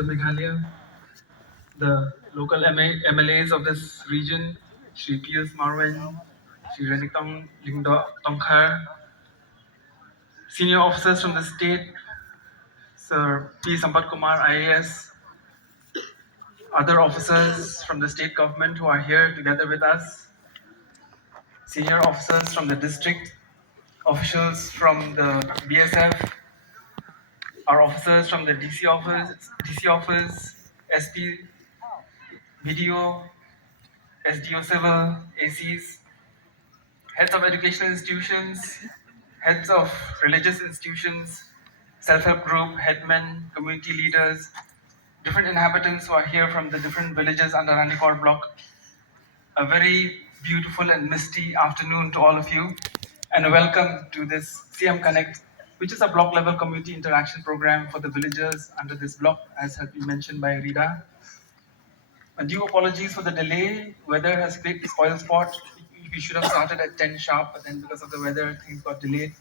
Minister Meghalaya, the local MLAs of this region, Shri Pius Marwan, Shri Ranikor Tongkhar, senior officers from the state, Sir P. Sampat Kumar IAS, other officers from the state government who are here together with us, senior officers from the district, officials from the BSF, our officers from the DC office, SP, BDO, SDO Civil, ACs, heads of educational institutions, heads of religious institutions, self-help group, headmen, community leaders, different inhabitants who are here from the different villages under Ranikor block. A very beautiful and misty afternoon to all of you, and a welcome to this CM Connect, which is a block level community interaction program for the villagers under this block, as has been mentioned by Rita. A due apologies for the delay. Weather has created spoil spot. We should have started at 10 sharp, but then because of the weather, things got delayed.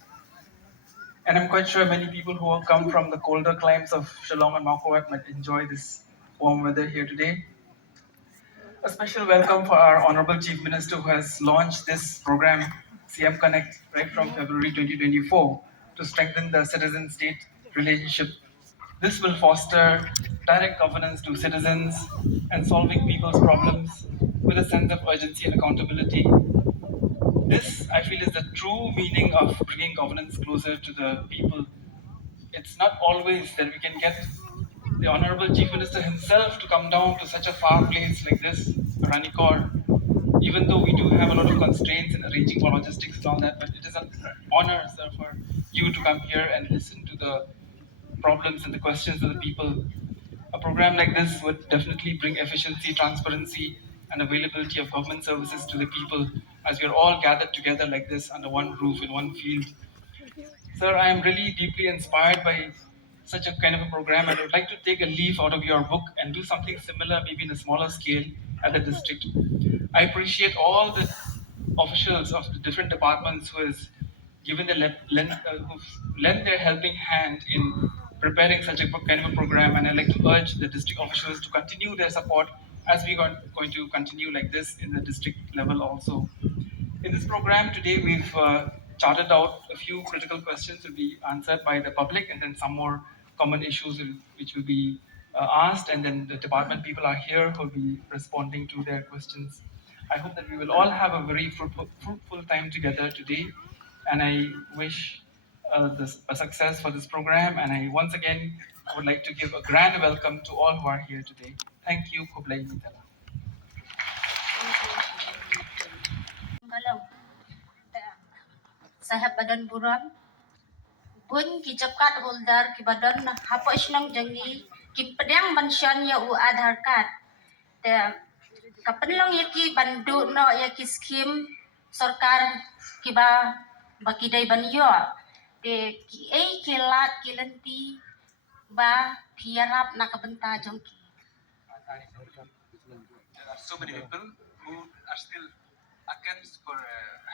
And I'm quite sure many people who have come from the colder climes of Shillong and Mawkawat might enjoy this warm weather here today. A special welcome for our Honorable Chief Minister who has launched this program, CM Connect, right from February 2024 to strengthen the citizen-state relationship. This will foster direct governance to citizens and solving people's problems with a sense of urgency and accountability. This, I feel, is the true meaning of bringing governance closer to the people. It's not always that we can get the Honorable Chief Minister himself to come down to such a far place like this, Ranikor, even though we do have a lot of constraints in arranging for logistics and all that, but it is an honor, sir, for you to come here and listen to the problems and the questions of the people. A program like this would definitely bring efficiency, transparency, and availability of government services to the people as we are all gathered together like this under one roof in one field. Sir, I am really deeply inspired by such a kind of a program, and I would like to take a leaf out of your book and do something similar, maybe in a smaller scale at the district. I appreciate all the officials of the different departments who has given the who've lent their helping hand in preparing such a kind of a program, and I'd like to urge the district officials to continue their support as we are going to continue like this in the district level also. In this program today, we've charted out a few critical questions to be answered by the public, and then some more common issues which will be asked, and then the department people are here who will be responding to their questions. I hope that we will all have a very fruitful time together today, and I wish a success for this program. And I once again I would like to give a grand welcome to all who are here today. Thank you, Kublai Mitala. Malam, Sahab Badan Buram, Bun ki Jakat holder ki badan hapa isnang jangi ki pedang mansyan ya u Aadhaar card. Te kapenlong ya ki bandu no ya ki skim sarkar ki ba bakidai banyo. Te ki ki lat ki lenti ba kiarap na kabenta jongki. There are so many people who are still against for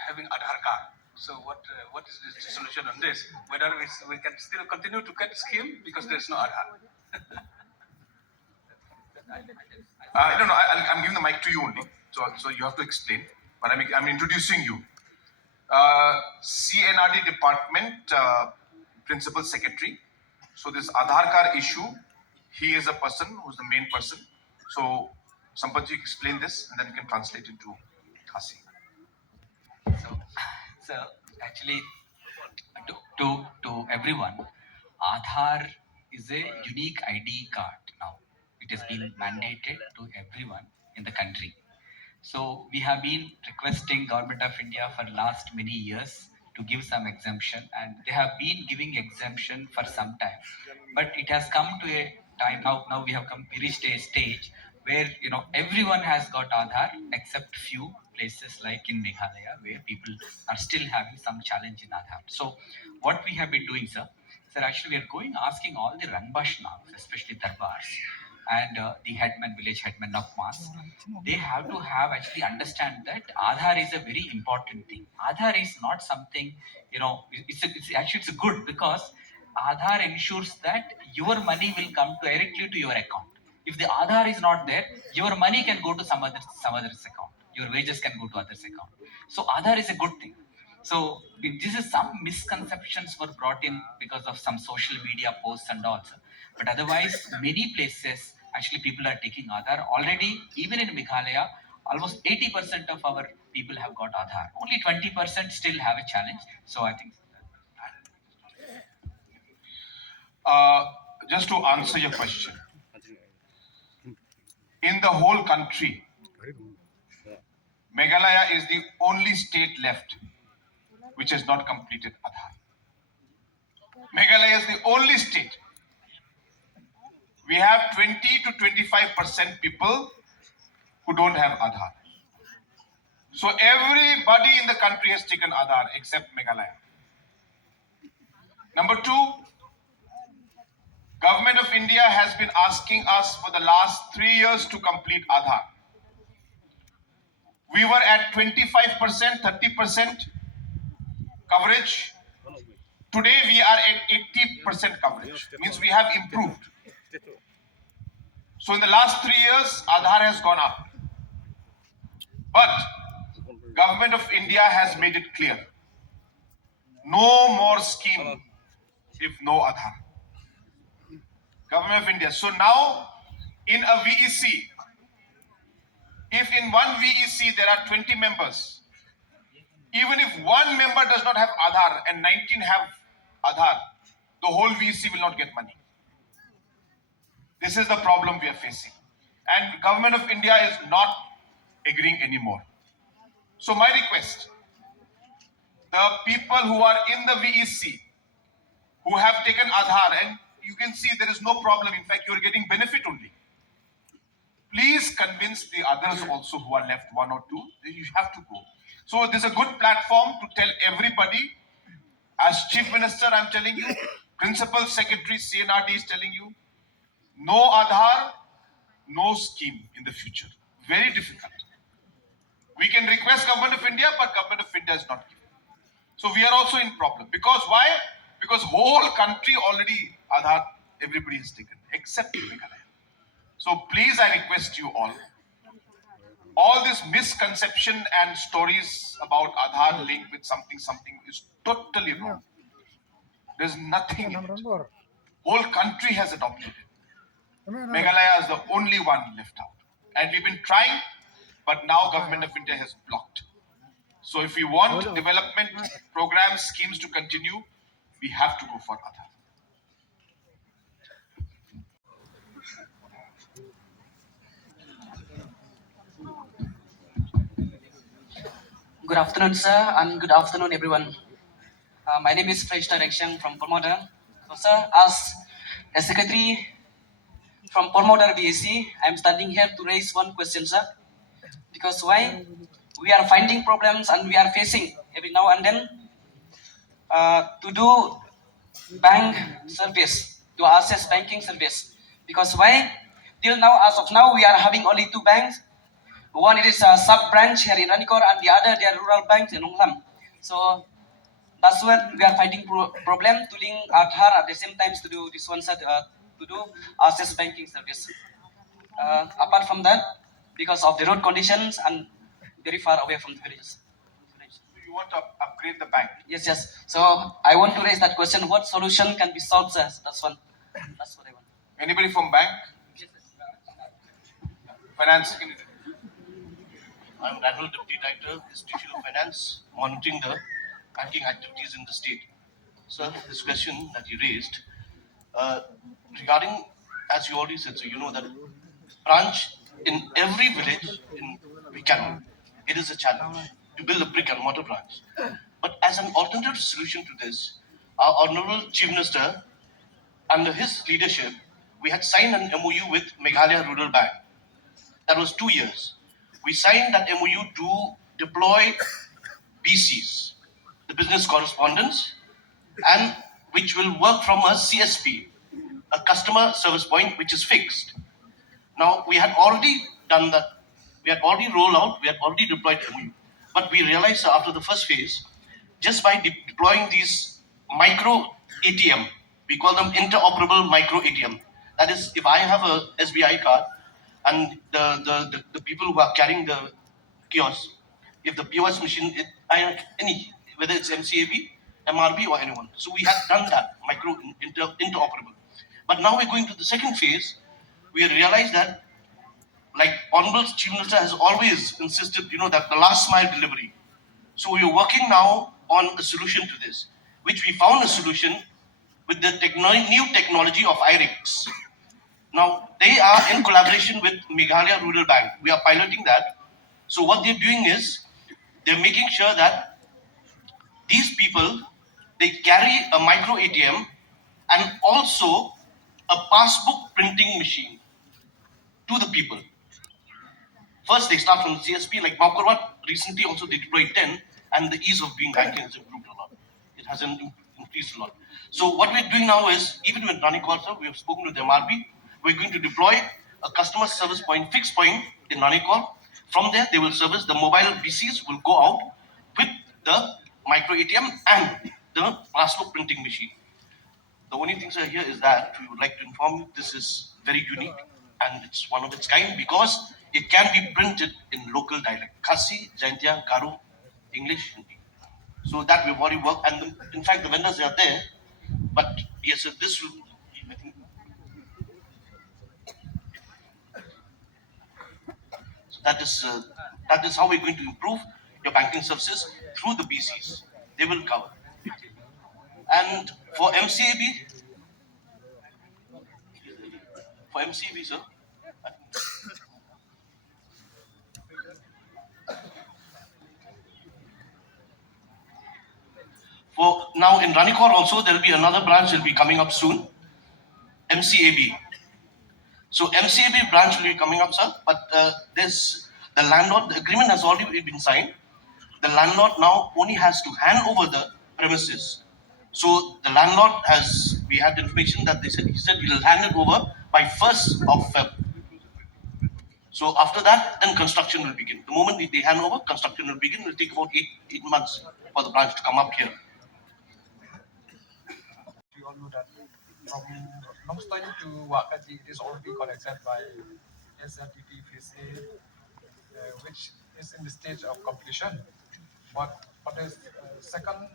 having Aadhaar card. So what is the solution on this? Whether we can still continue to get scheme because there's no Aadhaar. I don't know. I'm giving the mic to you only, so you have to explain. But I'm introducing you. CNRD department principal secretary. So this Aadhaar card issue, he is a person who's the main person. So Sampath ji, explain this, and then you can translate into Khasi. So actually, to everyone, Aadhaar is a unique ID card now. It has been mandated to everyone in the country. So we have been requesting Government of India for last many years to give some exemption, and they have been giving exemption for some time. But it has come to a time now we reached a stage where everyone has got Aadhaar except few places like in Meghalaya where people are still having some challenge in Aadhaar. So what we have been doing, sir, actually we are asking all the Ranbashnaks, especially Darbars, and the headman, village headman of mass, they have to have actually understand that Aadhaar is a very important thing. Aadhaar is not something, it's good because Aadhaar ensures that your money will come directly to your account. If the Aadhaar is not there, your money can go to some other's account. Your wages can go to others' account. So Aadhaar is a good thing. So this is some misconceptions were brought in because of some social media posts and all. But otherwise, many places actually people are taking Aadhaar already. Even in Meghalaya, almost 80% of our people have got Aadhaar. Only 20% still have a challenge. So I think. Just to answer your question, in the whole country, Meghalaya is the only state left which has not completed Aadhaar. Meghalaya is the only state. We have 20 to 25% people who don't have Aadhaar. So everybody in the country has taken Aadhaar except Meghalaya. Number two, Government of India has been asking us for the last 3 years to complete Aadhaar. We were at 25%, 30% coverage. Today we are at 80% coverage. Means we have improved. So in the last 3 years, Aadhaar has gone up. But Government of India has made it clear. No more scheme if no Aadhaar. Government of India. So now in a VEC, if in one VEC there are 20 members, even if one member does not have Aadhaar and 19 have Aadhaar, the whole VEC will not get money. This is the problem we are facing. And Government of India is not agreeing anymore. So my request, the people who are in the VEC, who have taken Aadhaar, and you can see there is no problem, in fact you are getting benefit only. Please convince the others also who are left, one or two, that you have to go. So there's a good platform to tell everybody. As Chief Minister, I'm telling you, Principal Secretary CNRD is telling you, no Aadhaar, no scheme in the future. Very difficult. We can request Government of India, but Government of India is not giving. So we are also in problem. Because why? Because whole country already Aadhaar, everybody has taken, except Meghalaya. So please, I request you all this misconception and stories about Aadhaar linked with something is totally wrong. There's nothing in it. Whole country has adopted it. Meghalaya is the only one left out. And we've been trying, but now Government of India has blocked. So if we want development programs, schemes to continue, we have to go for Aadhaar. Good afternoon, sir, and good afternoon, everyone. My name is Freshta Rekshang from Pormoda. So, sir, as a secretary from Pormoda VAC, I'm standing here to raise one question, sir. Because why? We are finding problems and we are facing every now and then to do bank service, to access banking service. Because why? Till now, as of now, we are having only two banks. One it is a sub branch here in Ranikor, and the other they are rural banks in Onglam. So that's what we are finding problem to link Aadhaar at the same time to do this one side to do access banking service. Apart from that, because of the road conditions and very far away from the villages. So you want to upgrade the bank? Yes, yes. So I want to raise that question: what solution can be solved, sir? That's one. That's what I want. Anybody from bank? Finance? I'm National Deputy Director, Institution of Finance, monitoring the banking activities in the state. Sir, this question that you raised, regarding, as you already said, so you know that branch in every village in Vikano, it is a challenge to build a brick and mortar branch. But as an alternative solution to this, our Honorable Chief Minister, under his leadership, we had signed an MOU with Meghalaya Rural Bank. That was 2 years. We signed that MOU to deploy BCs, the business correspondents, and which will work from a CSP, a customer service point, which is fixed. Now, we had already done that. We had already rolled out, we had already deployed MOU. But we realized after the first phase, just by deploying these micro ATM, We call them interoperable micro ATM. That is, if I have a SBI card and the people who are carrying the kiosk, if the POS machine, any, whether it's MCAB, MRB or anyone. So we have done that, interoperable. But now we're going to the second phase. We realize that, like Honorable Chief Minister has always insisted, that the last mile delivery. So we are working now on a solution to this, which we found a solution with the new technology of IRIX. Now, they are in collaboration with Meghalaya Rural Bank. We are piloting that. So what they're doing is, they're making sure that these people, they carry a micro ATM and also a passbook printing machine to the people. First, they start from the CSP, like Maukarwat. Recently, also they deployed 10, and the ease of doing banking has improved a lot. It has increased a lot. So what we're doing now is, even with Ranikor, sir, we have spoken with the MRB. We're going to deploy a customer service point, fixed point in Ranikor. From there, they will service the mobile BCs will go out with the micro ATM and the passbook printing machine. The only thing, sir, here is that we would like to inform you this is very unique and it's one of its kind because it can be printed in local dialect. Khasi, Jaintia, Garu, English, Hindi. So that we've already worked, and in fact the vendors are there. But yes, sir, this will, I think, so that is how we're going to improve your banking services through the BCs. They will cover. And for MCAB, sir, for now in Ranikor also there will be another branch will be coming up soon. MCAB. So MCAB branch will be coming up, sir. But there's the landlord. The agreement has already been signed. The landlord now only has to hand over the premises. So the landlord has. We had information that he said he will hand it over by 1st of Feb. So after that, then construction will begin. The moment they hand over, construction will begin. It will take about 8 months for the branch to come up here. We all know that from Longstoin to Wakaji, it is already connected by SRTP phase A, which is in the stage of completion. But for the second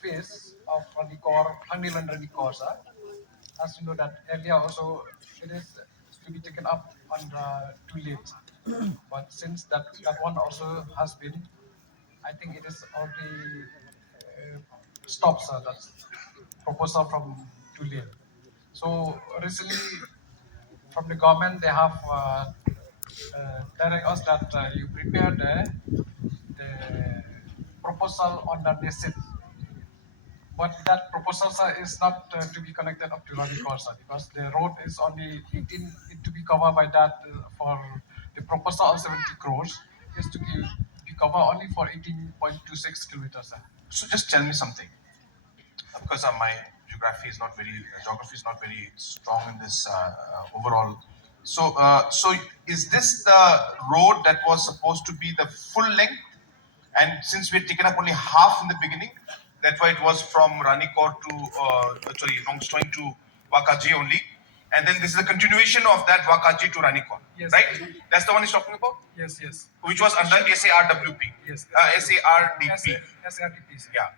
phase of Ranikor, Hangilan Ranikor, as you know that earlier also it is to be taken up on too late. But since that one also has been, I think it is already stopped, that proposal from too late. So recently, from the government, they have direct us that you prepare the proposal on the NESIT. But that proposal is not to be connected up to Ranikor, because the road is only 18, to be covered by that for the proposal of 70 crores is to be covered only for 18.26 kilometers. So just tell me something, because my geography is not very strong in this overall. So is this the road that was supposed to be the full length? And since we had taken up only half in the beginning, that's why it was from Ranikor to Longstoin to Wakaji only. And then this is a continuation of that Wakaji to Ranikor, Yes. right? That's the one he's talking about? Yes, yes. Which was under SARWP. Yes. SARDP. SRTP. Yeah.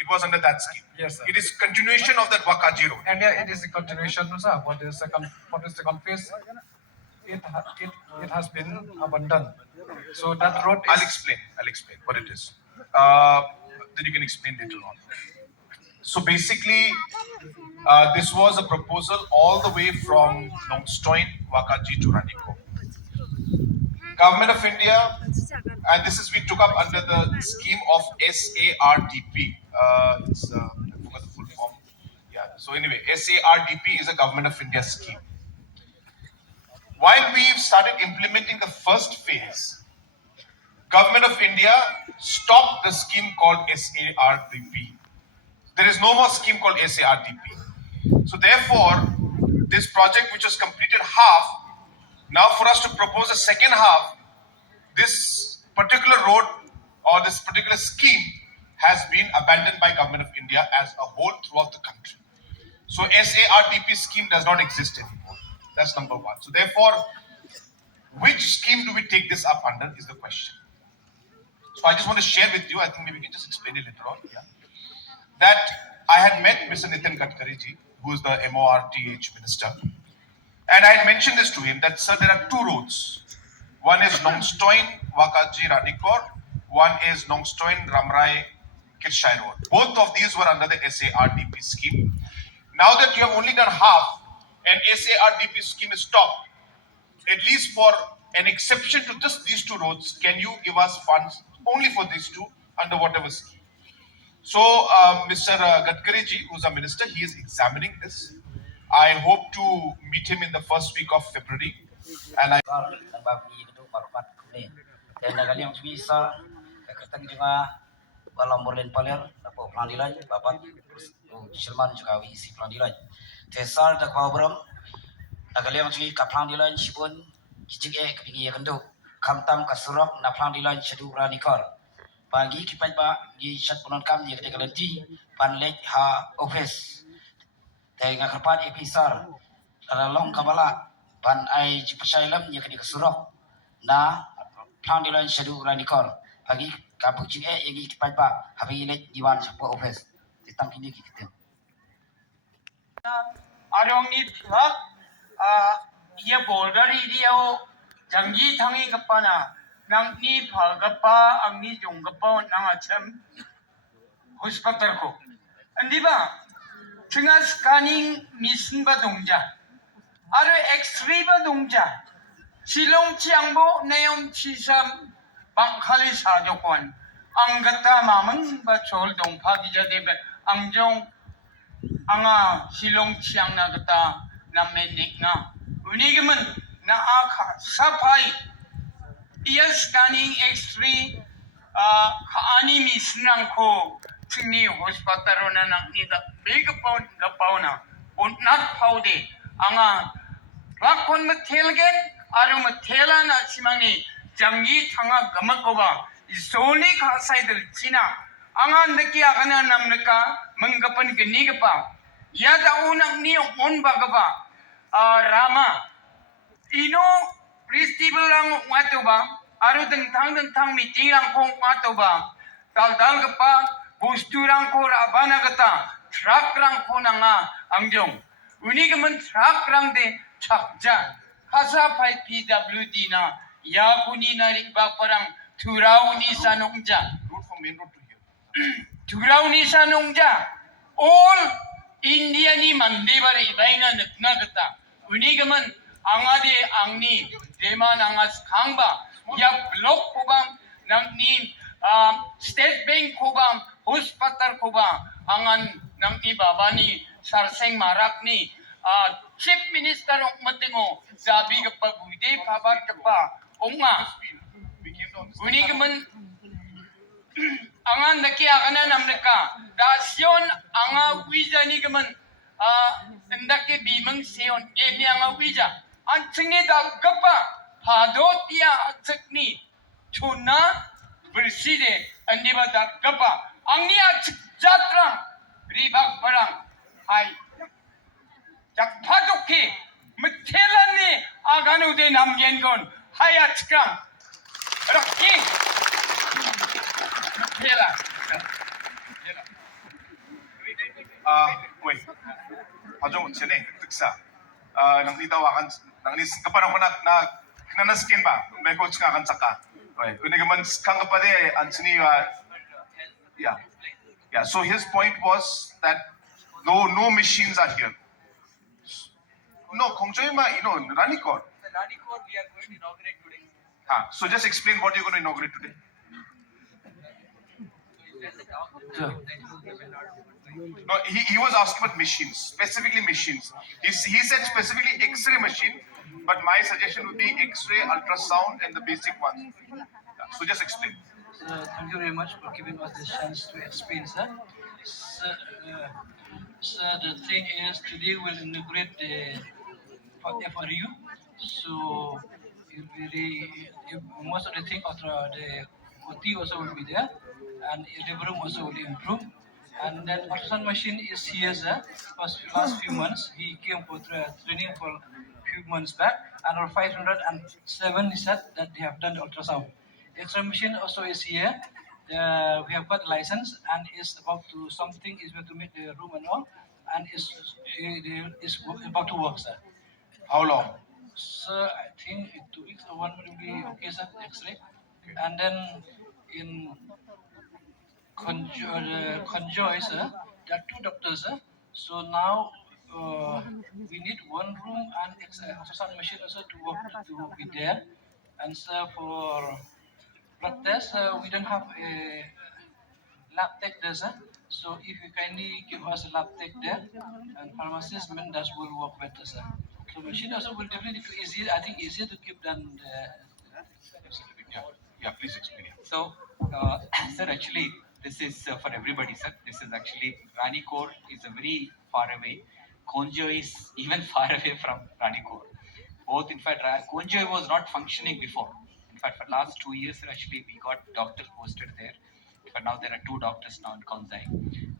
It was under that scheme. Yes, sir. It is continuation of that Wakaji road. And yeah, it is a continuation, sir. For the second phase, it has been abandoned. So that road is. I'll explain what it is. Then you can explain later on. So basically, this was a proposal all the way from Longstoin, Wakaji to Ranikor. Government of India, and we took up under the scheme of SARDP. I forgot the full form. Yeah. So anyway, SARDP is a Government of India scheme. While we've started implementing the first phase, Government of India stopped the scheme called SARDP. There is no more scheme called SARDP. So therefore, this project which was completed half, now for us to propose a second half, this particular road or this particular scheme has been abandoned by Government of India as a whole throughout the country. So SARTP scheme does not exist anymore. That's number one. So therefore, which scheme do we take this up under is the question. So I just want to share with you, I think maybe we can just explain it later on, yeah, that I had met Mr. Nitin Gadkari ji, who is the MORTH minister, and I had mentioned this to him that, sir, there are two roads. One is Nongstoin, Wakaji, Ranikor. One is Nongstoin, Ramrai, Kirshai Road. Both of these were under the SARDP scheme. Now that you have only done half and SARDP scheme is stopped, at least for an exception to just these two roads, can you give us funds only for these two under whatever scheme? So Mr. Gadkari ji, who's a minister, he is examining this. I hope to meet him in the first week of February. And I dan nagaliang bisa ketang juga balam borlen paler dapat pelandilan babat Sherman juga isi pelandilan tesar dak pabram nagaliang juga kaplandilan sipun kijige kepingi kendo kamtam kasurap na pelandilan sedu Ranikor pagi kipai ba di sat punon kam dia ketika lenti panlek ha office tengah kerpat episar long kabala pan ai jipasailam dia ketika surap na Pangdilan Sedu Ranikor pagi kapuk juga yang ikipai ba habi ini diwan sebuah office tentang kini kita. Arong ni pihak ia border dia janji tangi kapana nang ni pagapa ang ni jong kapa nang acem hospital ko. Andi ba? Tengah scanning mission ba dongja. Aro X-ray ba dongja. Silong Chiangbo neon chisam bangkali sajokuan. Ang gata mamang ba chol dong pagi jadi angjong anga silong chiang na gata na menik na. Unigiman na aka sapai. Iya scanning X-ray kaani misnang ko tini hospital na nang nida big pound gapaw na. Unnat paude anga lakon matelgen aru matela na simangni jangi thanga gamakoba isoni khasaidal china anga ndaki agana namnaka mangapan gani gapa yada unang ni on bagaba rama ino festival lang watoba aru dengtang meeting lang ko watoba dal gapa gustu rang ko rabana gata truck rang ko nanga angjong unigaman truck rang de chakja Hasa pai PWD na ya kuni na riba parang turau ni sanongja. route from main road to here. Turau ni sanongja. All India ni mandibari bainga nagata. Unigaman angade angni deman angas kangba ya blok kubam nang ni state bank kubam hospital kubam angan nang ibabani sarseng marak ni Chief Minister of Matingo, sabi ka pa bude, pabat ka pa, unga. Unigaman, angan nakiya ka na namnaka, dasyon anga wiza ni gaman, ndaki bimang seyon, game anga wiza. Ang tsingi dal kapa, hadot iya atsak ni, tuna, berside, andi ba dal kapa. Ang niya jatrang, ribak parang, ay, jakpaduki metelani aganu de namyengon hayatkan rakki metela Wait. Hajong sini tuksa. Nang ditawakan nang nis kaparang ko na skin ba? May coach ka kan saka. Right. Kung naman kang kapade ansini yeah. So his point was that no machines are here. No, Khongchoima, Ranikor. The Ranikor we are going to inaugurate today. So just explain what you're going to inaugurate today. No, he was asking about machines, specifically machines. He said specifically X-ray machine, but my suggestion would be X-ray, ultrasound, and the basic ones. So just explain. Thank you very much for giving us the chance to explain, sir. Sir, the thing is, today we'll inaugurate the FRU. So most of the thing after the OT also will be there, and the room also will improve. And then ultrasound machine is here, sir. Last few months, he came for training for a few months back, and our 507 he said that they have done the ultrasound. X-ray machine also is here. We have got license and is about to something is going to make the room and all, and is about to work, sir. How long? Sir, I think in 2 weeks or 1 month will be okay, sir. X-ray, and then in Conjoy, sir. There are two doctors, sir. So now we need one room and ultrasound machine also to work to be there. And sir, for blood test, we don't have a lab tech there, sir. So if you kindly give us a lab tech there, and pharmacist, then that will work better, sir. So machine also will definitely be easier. I think easier to keep than the. Yeah, yeah, please explain. Yeah. So, sir, actually, this is for everybody, sir. This is actually Ranikor is a very far away. Konjo is even far away from Ranikor. Both, in fact, Konjo was not functioning before. In fact, for last 2 years, sir, actually, we got doctor posted there. For now, there are two doctors now in Konzai.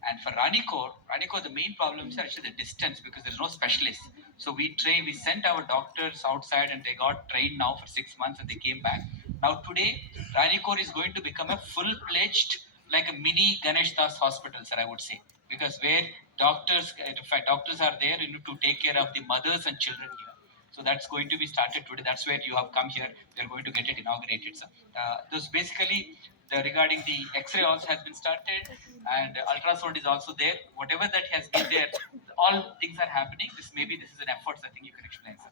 And for Ranikor, the main problem is actually the distance because there's no specialist. So we sent our doctors outside and they got trained now for 6 months and they came back. Now today, Ranikor is going to become a full-fledged, like a mini Ganesh Das hospital, sir, I would say. Because where doctors, in fact, doctors are there to take care of the mothers and children here. So that's going to be started today. That's where you have come here. We are going to get it inaugurated, sir. Those basically regarding the X-ray also has been started, and ultrasound is also there. Whatever that has been there, all things are happening. This is an effort. I think you can explain, sir.